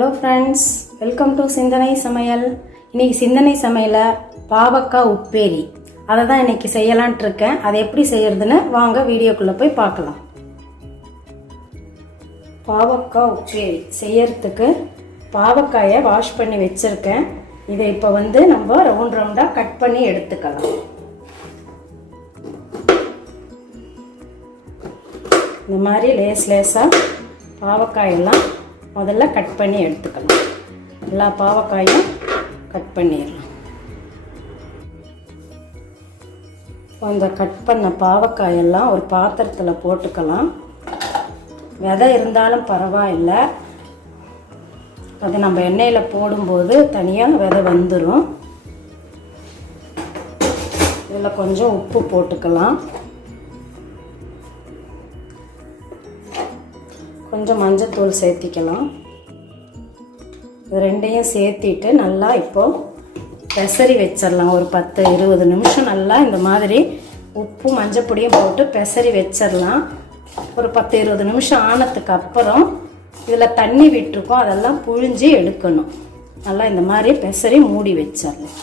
Hello friends, welcome to Sinthanai Samayal. இன்றைக்கி சிந்தனைசமையலில் பாவக்காய் உப்பேரி அதை தான் இன்றைக்கி செய்யலான்ட்டு இருக்கேன். அதை எப்படி செய்யறதுன்னு வாங்க வீடியோக்குள்ளே போய் பார்க்கலாம். பாவக்காய் உப்பேரி செய்யறதுக்கு பாவக்காயை வாஷ் பண்ணி வச்சுருக்கேன். இதை இப்போ நம்ம ரவுண்டாக கட் பண்ணி எடுத்துக்கலாம். இந்த மாதிரி லேஸாக பாவக்காயெல்லாம் முதல்ல கட் பண்ணி எடுத்துக்கலாம். எல்லா பாவக்காயும் கட் பண்ணிடலாம். இந்த கட் பண்ண பாவக்காயெல்லாம் ஒரு பாத்திரத்தில் போட்டுக்கலாம். விதை இருந்தாலும் பரவாயில்லை, அது நம்ம எண்ணெயில் போடும்போது தனியாக விதை வந்துடும். இதில் கொஞ்சம் உப்பு போட்டுக்கலாம், கொஞ்சம் மஞ்சத்தூள் சேர்த்திக்கலாம். இது ரெண்டையும் சேர்த்திட்டு நல்லா இப்போது பெசரி வச்சிடலாம். ஒரு 10-20 நிமிஷம் நல்லா இந்த மாதிரி உப்பு மஞ்சப்பொடியும் போட்டு பெசரி வச்சிடலாம். ஒரு 10-20 நிமிஷம் ஆனதுக்கு அப்புறம் இதில் தண்ணி விட்டுருக்கோம், அதெல்லாம் புழிஞ்சு எடுக்கணும். நல்லா இந்த மாதிரி பெசரி மூடி வச்சிடலாம்.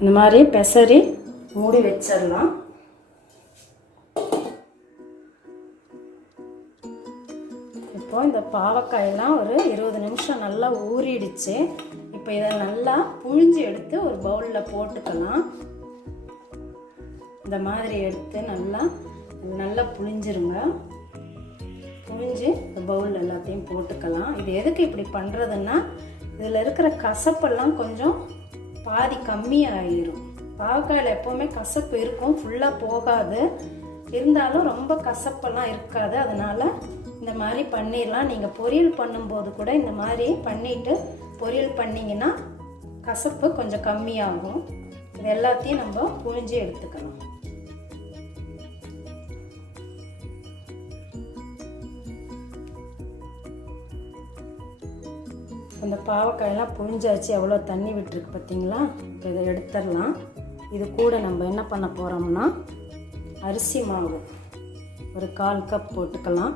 இந்த மாதிரி பெசரி மூடி வச்சிடலாம். இப்போ இந்த பாவக்காயெல்லாம் ஒரு 20 நிமிஷம் நல்லா ஊறிடுச்சு. இப்போ இதை நல்லா புழிஞ்சு எடுத்து ஒரு பவுலில் போட்டுக்கலாம். இந்த மாதிரி எடுத்து நல்லா புழிஞ்சிருங்க. புழிஞ்சு இந்த பவுலில் எல்லாத்தையும் போட்டுக்கலாம். இது எதுக்கு இப்படி பண்ணுறதுன்னா, இதில் இருக்கிற கசப்பெல்லாம் கொஞ்சம் பாதி கம்மியாகிடும். பாவக்காயில் எப்போவுமே கசப்பு இருக்கும், ஃபுல்லாக போகாது. இருந்தாலும் ரொம்ப கசப்பெல்லாம் இருக்காது. அதனால் இந்த மாதிரி பண்ணிடலாம். நீங்கள் பொரியல் பண்ணும்போது கூட இந்த மாதிரி பண்ணிவிட்டு பொரியல் பண்ணிங்கன்னா கசப்பு கொஞ்சம் கம்மியாகும். இது எல்லாத்தையும் நம்ம புழிஞ்சு எடுத்துக்கலாம். அந்த பாவக்காயெல்லாம் புழிஞ்சாச்சு, எவ்வளோ தண்ணி விட்டுருக்கு பார்த்தீங்களா? இப்போ இதை எடுத்துடலாம். இது கூட நம்ம என்ன பண்ண போகிறோம்னா, அரிசி மாவு ஒரு 1/4 கப் போட்டுக்கலாம்.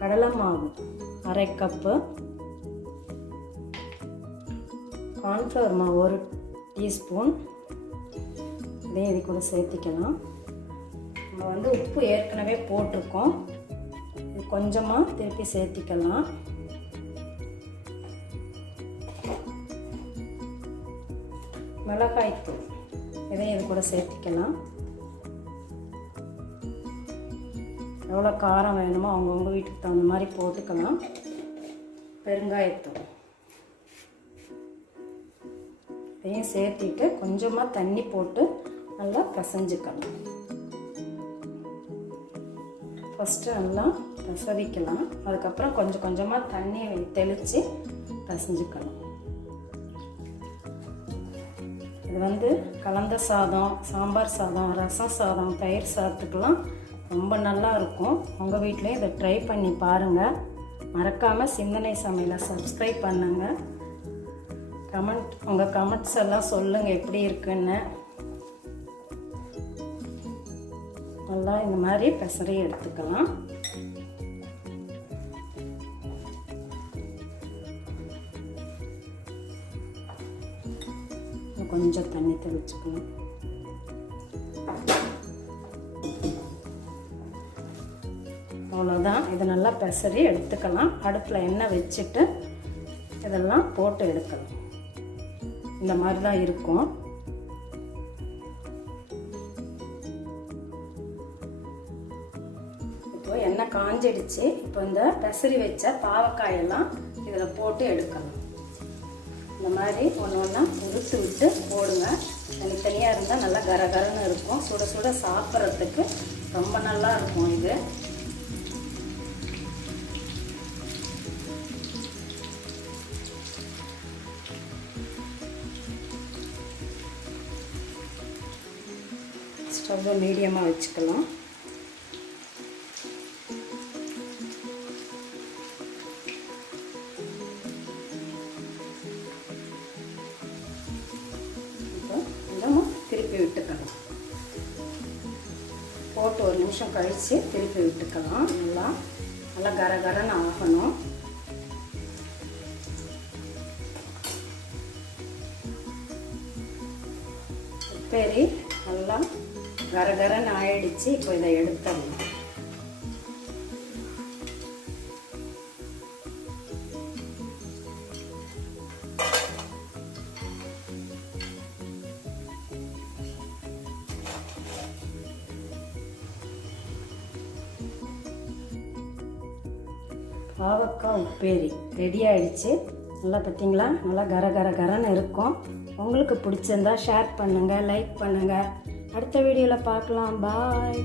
கடலை மாவு 1/2 கப்பு, கார்ன்ஃப்ளவர் மாவு 1 டீஸ்பூன், இதையும் இது கூட சேர்த்திக்கலாம். நம்ம உப்பு ஏற்கனவே போட்டிருக்கோம், இது கொஞ்சமாக திருப்பி சேர்த்திக்கலாம். மிளகாய்த்தூள் இதையும் இது கூட சேர்த்திக்கலாம். எவ்வளோ காரம் வேணுமோ அவங்கவுங்க வீட்டுக்கு தகுந்த மாதிரி போட்டுக்கலாம். பெருங்காயத்தூள் இதையும் சேர்த்திட்டு கொஞ்சமாக தண்ணி போட்டு நல்லா பிசைஞ்சுக்கலாம். ஃபஸ்ட்டு நல்லா பிசைவிக்கலாம். அதுக்கப்புறம் கொஞ்சம் கொஞ்சமாக தண்ணியை தெளித்து பிசைஞ்சுக்கலாம். இது கலந்த சாதம், சாம்பார் சாதம், ரசம் சாதம், தயிர் சாதத்துக்கெல்லாம் ரொம்ப நல்லா இருக்கும். உங்கள் வீட்டிலையும் இதை ட்ரை பண்ணி பாருங்கள். மறக்காமல் சிந்தனை சமையலை சப்ஸ்கிரைப் பண்ணுங்கள். உங்கள் கமெண்ட்ஸ் எல்லாம் சொல்லுங்கள் எப்படி இருக்குன்னு. நல்லா இந்த மாதிரி பெசரி எடுத்துக்கலாம். கொஞ்சம் தண்ணி தெளிச்சுக்கணும். அவ்வளோதான். இதை நல்லா பெசரி எடுத்துக்கலாம். அடுப்பில் எண்ணெய் வச்சுட்டு இதெல்லாம் போட்டு எடுக்கலாம். இந்த மாதிரி தான் இருக்கும். இப்போ எண்ணெய் காஞ்சிடுச்சு. இப்போ இந்த பெசரி வச்ச பாவக்காயெல்லாம் இதில் போட்டு எடுக்கலாம். இந்த மாதிரி ஒன்று ஒன்றா உருட்டு விட்டு போடுங்க. தனித்தனியாக இருந்தால் நல்லா கரகரன்னு இருக்கும். சுட சுட சாப்பிட்றதுக்கு ரொம்ப நல்லா இருக்கும். இது ஸ்டவ்வை மீடியமாக வச்சுக்கலாம். நிமிஷம் கழித்து திருப்பி விட்டுக்கலாம். நல்லா கரகரன்னு ஆகணும். உப்பேரி நல்லா கரகரன்னு ஆயிடுச்சு. இப்போ இதை எடுத்துடலாம். பாவக்காய் உப்பேரி ரெடி ஆயிடுச்சு. நல்லா பார்த்தீங்களா, நல்லா கரகரன்னு இருக்கும். உங்களுக்கு பிடிச்சிருந்தா ஷேர் பண்ணுங்கள், லைக் பண்ணுங்கள். அடுத்த வீடியோவில் பார்க்கலாம். பாய்.